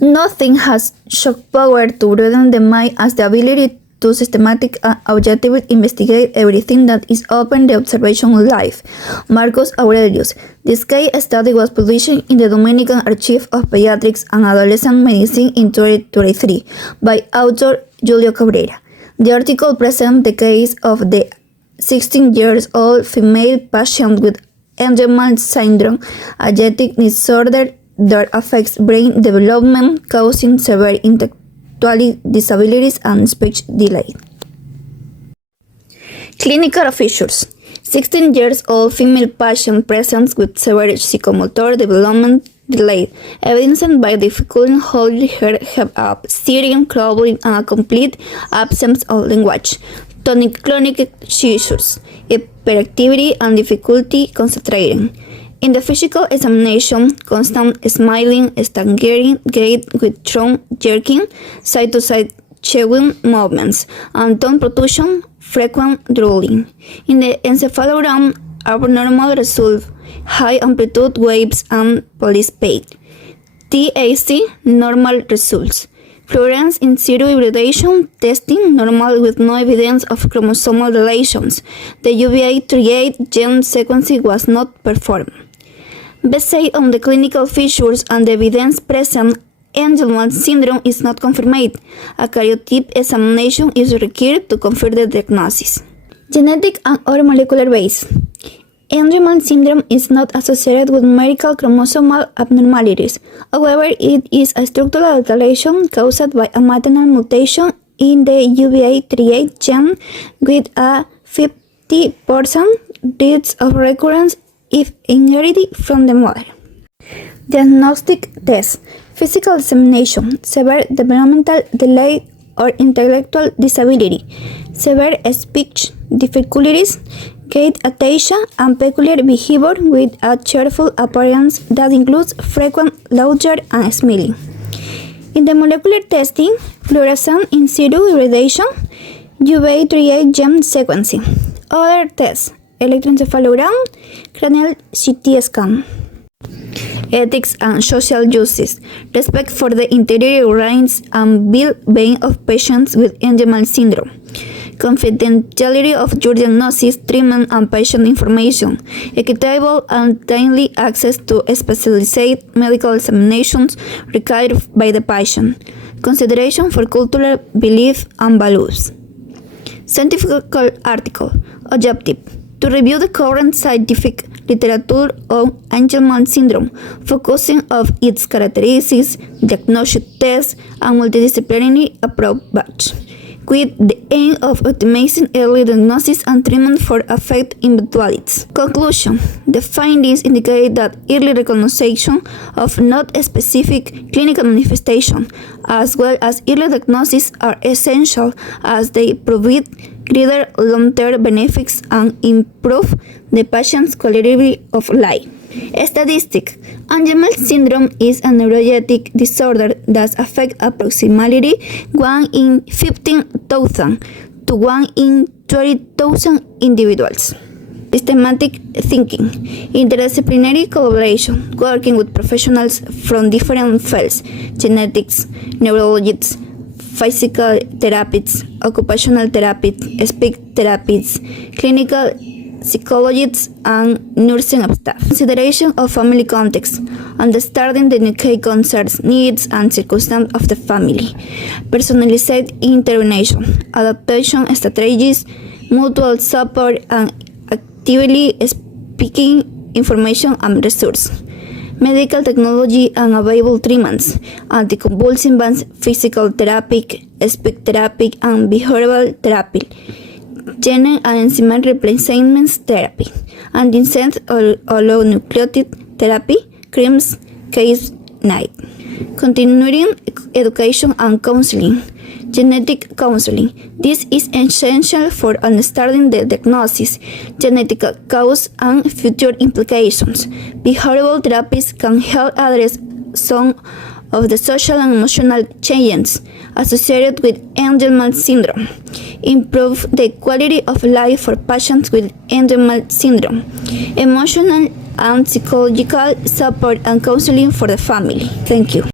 Nothing has shock power to broaden the mind as the ability to systematic and objectively investigate everything that is open the observation of life. Marcus Aurelius. This case study was published in the Dominican Archive of Pediatrics and Adolescent Medicine in 2023 by author Julio Cabrera. The article presents the case of the 16-year-old female patient with Angelman syndrome, a genetic disorder that affects brain development, causing severe intellectual disabilities and speech delay. Clinical features. 16-year-old female patient presents with severe psychomotor development delay, evidenced by difficulty holding her head up, sitting, crawling, and a complete absence of language. Tonic-clonic seizures, hyperactivity, and difficulty concentrating. In the physical examination, constant smiling, staggering gait with tongue jerking, side-to-side chewing movements, and tongue protrusion, frequent drooling. In the encephalogram, abnormal result, high amplitude waves and polyspate. TAC, normal results. Fluorescence in situ hybridization testing, normal with no evidence of chromosomal deletions. The UBA38 gene sequencing was not performed. Based on the clinical features and the evidence present, Angelman syndrome is not confirmed. A karyotype examination is required to confirm the diagnosis. Genetic and or molecular base. Angelman syndrome is not associated with numerical chromosomal abnormalities. However, it is a structural alteration caused by a maternal mutation in the UBA38 gene with a 50% risk of recurrence if inherited from the mother. Diagnostic tests. Physical examination, severe developmental delay or intellectual disability, severe speech difficulties, gait ataxia, and peculiar behavior with a cheerful appearance that includes frequent laughter and smiling. In the molecular testing, fluorescence in situ hybridization, UBA38 gene sequencing. Other tests, electroencephalogram, cranial CT scan. Ethics and social justice. Respect for the interior rights and well-being of patients with Angelman syndrome. Confidentiality of your diagnosis, treatment, and patient information. Equitable and timely access to specialized medical examinations required by the patient. Consideration for cultural beliefs and values. Scientific article. Objective. To review the current scientific literature on Angelman syndrome, focusing on its characteristics, diagnostic tests, and multidisciplinary approach, with the aim of optimizing early diagnosis and treatment for affected individuals. Conclusion. The findings indicate that early recognition of not-specific clinical manifestation, as well as early diagnosis, are essential as they provide greater long-term benefits and improve the patient's quality of life. Statistic. Angelman syndrome is a neurogenetic disorder that affects approximately 1 in 15,000 to 1 in 20,000 individuals. Systematic thinking. Interdisciplinary collaboration, working with professionals from different fields, genetics, neurologists, physical therapists, occupational therapists, speech therapists, clinical psychologists, and nursing staff. Consideration of family context, understanding the unique concerns, needs, and circumstances of the family. Personalized intervention, adaptation strategies, mutual support, and actively speaking information and resources. Medical technology and available treatments, anticonvulsants, physical therapy, speech therapy, and behavioral therapy, gene and enzyme replacement therapy, antisense or oligonucleotide therapy, CRIMS, case 9. Continuing education and counseling. Genetic counseling. This is essential for understanding the diagnosis, genetic cause, and future implications. Behavioral therapies can help address some of the social and emotional changes associated with Angelman syndrome, improve the quality of life for patients with Angelman syndrome, emotional and psychological support and counseling for the family. Thank you.